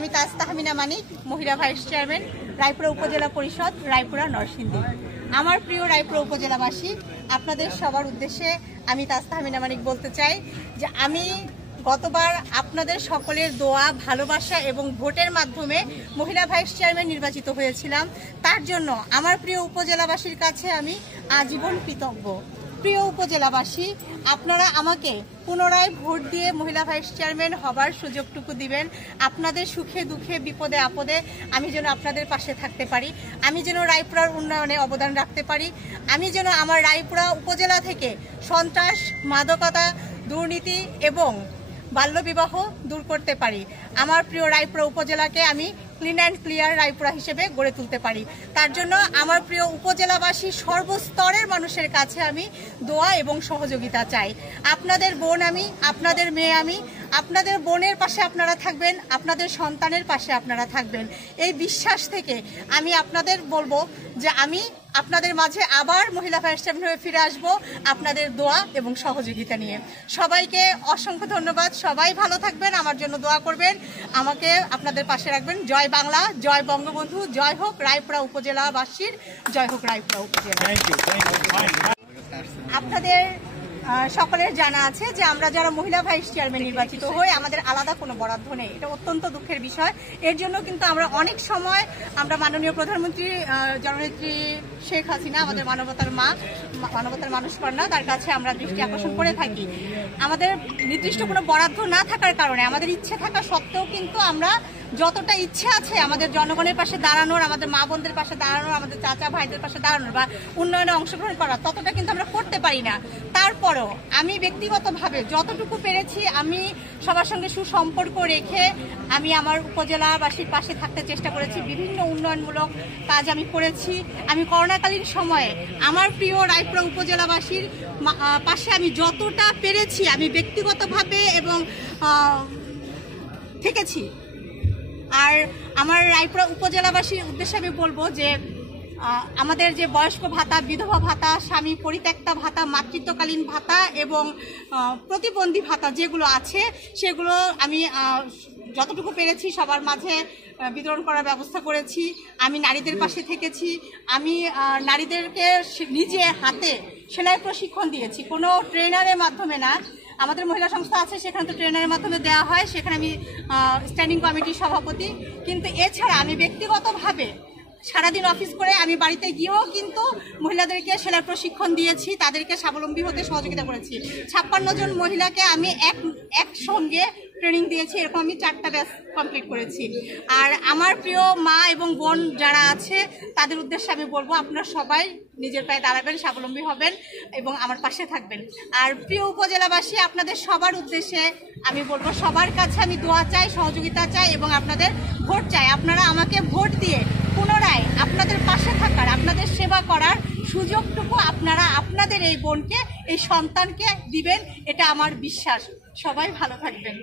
আমি তাহমিনা মানিক, মহিলা vice chairman, Raipura উপজেলা পরিষদ, রায়পুরা নরসিংদী। আমার প্রিয় রায়পুরা উপজেলাবাসী, আপনাদের সবার উদ্দেশ্যে আমি তাহমিনা মানিক বলতে চাই যে আমি গতবার আপনাদের সকলের দোয়া, ভালোবাসা এবং ভোটের মাধ্যমে মহিলা ভাইস চেয়ারম্যান নির্বাচিত হয়েছিলাম। তার জন্য আমার প্রিয় উপজেলাবাসীর কাছে আমি আজীবন কৃতজ্ঞ। প্রিয় উপজেলাবাসী, আপনারা আমাকে পুনরায় ভোট দিয়ে মহিলা ভাইস চেয়ারম্যান হবার সুযোগটুকু দিবেন। আপনাদের সুখে দুঃখে বিপদে আপদে আমি যেন আপনাদের পাশে থাকতে পারি, আমি যেন রায়পুরার উন্নয়নে অবদান রাখতে পারি, আমি যেন আমার রায়পুরা উপজেলা থেকে সন্ত্রাস, মাদকতা, দুর্নীতি এবং বাল্যবিবাহ দূর করতে পারি। আমার প্রিয় রায়পুরা উপজেলাকে আমি ক্লিন অ্যান্ড ক্লিয়ার রায়পুরা হিসেবে গড়ে তুলতে পারি। তার জন্য আমার প্রিয় উপজেলাবাসী সর্বস্তরের মানুষের কাছে আমি দোয়া এবং সহযোগিতা চাই। আপনাদের বোন আমি, আপনাদের মেয়ে আমি, আপনাদের বোনের পাশে আপনারা থাকবেন, আপনাদের সন্তানের পাশে আপনারা থাকবেন। এই বিশ্বাস থেকে আমি আপনাদের বলবো যে আমি আপনাদের মাঝে আবার মহিলা ভাইস চেয়ারম্যান হয়ে ফিরে আসবো আপনাদের দোয়া এবং সহযোগিতা নিয়ে। সবাইকে অসংখ্য ধন্যবাদ। সবাই ভালো থাকবেন, আমার জন্য দোয়া করবেন, আমাকে আপনাদের পাশে রাখবেন। জয় বাংলা, জয় বঙ্গবন্ধু, জয় হোক রায়পুরা উপজেলাবাসীর, জয় হোক রায়পুরা উপজেলা। আপনাদের সকলের জানা আছে যে আমরা যারা মহিলা ভাইস চেয়ারম্যান নির্বাচিত হই আমাদের আলাদা কোনো বরাদ্দ নেই। এটা অত্যন্ত দুঃখের বিষয়। এর জন্য কিন্তু আমরা অনেক সময় আমরা মাননীয় প্রধানমন্ত্রী জননেত্রী শেখ হাসিনা, আমাদের মানবতার মা, মানবতার মানুষকন্যা, তার কাছে আমরা দৃষ্টি আকর্ষণ করে থাকি। আমাদের নির্দিষ্ট কোনো বরাদ্দ না থাকার কারণে, আমাদের ইচ্ছে থাকা সত্ত্বেও কিন্তু আমরা যতটা ইচ্ছে আছে আমাদের জনগণের পাশে দাঁড়ানোর, আমাদের মা বোনদের পাশে দাঁড়ানোর, আমাদের চাচা ভাইদের পাশে দাঁড়ানোর বা উন্নয়নে অংশগ্রহণ করার ততটা কিন্তু আমরা করতে পারি না। তারপরও আমি ব্যক্তিগতভাবে যতটুকু পেরেছি আমি সবার সঙ্গে সুসম্পর্ক রেখে আমি আমার উপজেলাবাসীর পাশে থাকতে চেষ্টা করেছি। বিভিন্ন উন্নয়নমূলক কাজ আমি করেছি। আমি করোনাকালীন সময়ে আমার প্রিয় রায়পুরা উপজেলাবাসীর পাশে আমি যতটা পেরেছি আমি ব্যক্তিগতভাবে এবং থেকেছি। আর আমার রায়পুরা উপজেলাবাসীর উদ্দেশ্যে আমি বলবো যে আমাদের যে বয়স্ক ভাতা, বিধবা ভাতা, স্বামী পরিত্যক্তা ভাতা, মাতৃত্বকালীন ভাতা এবং প্রতিবন্ধী ভাতা যেগুলো আছে সেগুলো আমি যতটুকু পেরেছি সবার মাঝে বিতরণ করার ব্যবস্থা করেছি। আমি নারীদের পাশে থেকেছি। আমি নারীদেরকে নিজে হাতে সেলাই প্রশিক্ষণ দিয়েছি, কোনো ট্রেনারের মাধ্যমে না। আমাদের মহিলা সংস্থা আছে, সেখানে তো ট্রেনারের মাধ্যমে দেওয়া হয়, সেখানে আমি স্ট্যান্ডিং কমিটির সভাপতি। কিন্তু এছাড়া আমি ব্যক্তিগতভাবে সারাদিন অফিস করে আমি বাড়িতে গিয়েও কিন্তু মহিলাদেরকে সেলাই প্রশিক্ষণ দিয়েছি, তাদেরকে স্বাবলম্বী হতে সহযোগিতা করেছি। 56 জন মহিলাকে আমি একসঙ্গে ট্রেনিং দিয়েছি, এরকম আমি 4টা ব্যাচ কমপ্লিট করেছি। আর আমার প্রিয় মা এবং বোন যারা আছে তাদের উদ্দেশ্যে আমি বলবো আপনারা সবাই নিজের পায়ে দাঁড়াবেন, স্বাবলম্বী হবেন এবং আমার পাশে থাকবেন। আর প্রিয় উপজেলাবাসী, আপনাদের সবার উদ্দেশ্যে আমি বলবো সবার কাছে আমি দোয়া চাই, সহযোগিতা চাই এবং আপনাদের ভোট চাই। আপনারা আমাকে ভোট দিয়ে পুনরায় আপনাদের পাশে থাকার, আপনাদের সেবা করার সুযোগটুকু আপনারা আপনাদের এই বোনকে, এই সন্তানকে দিবেন, এটা আমার বিশ্বাস। সবাই ভালো থাকবেন।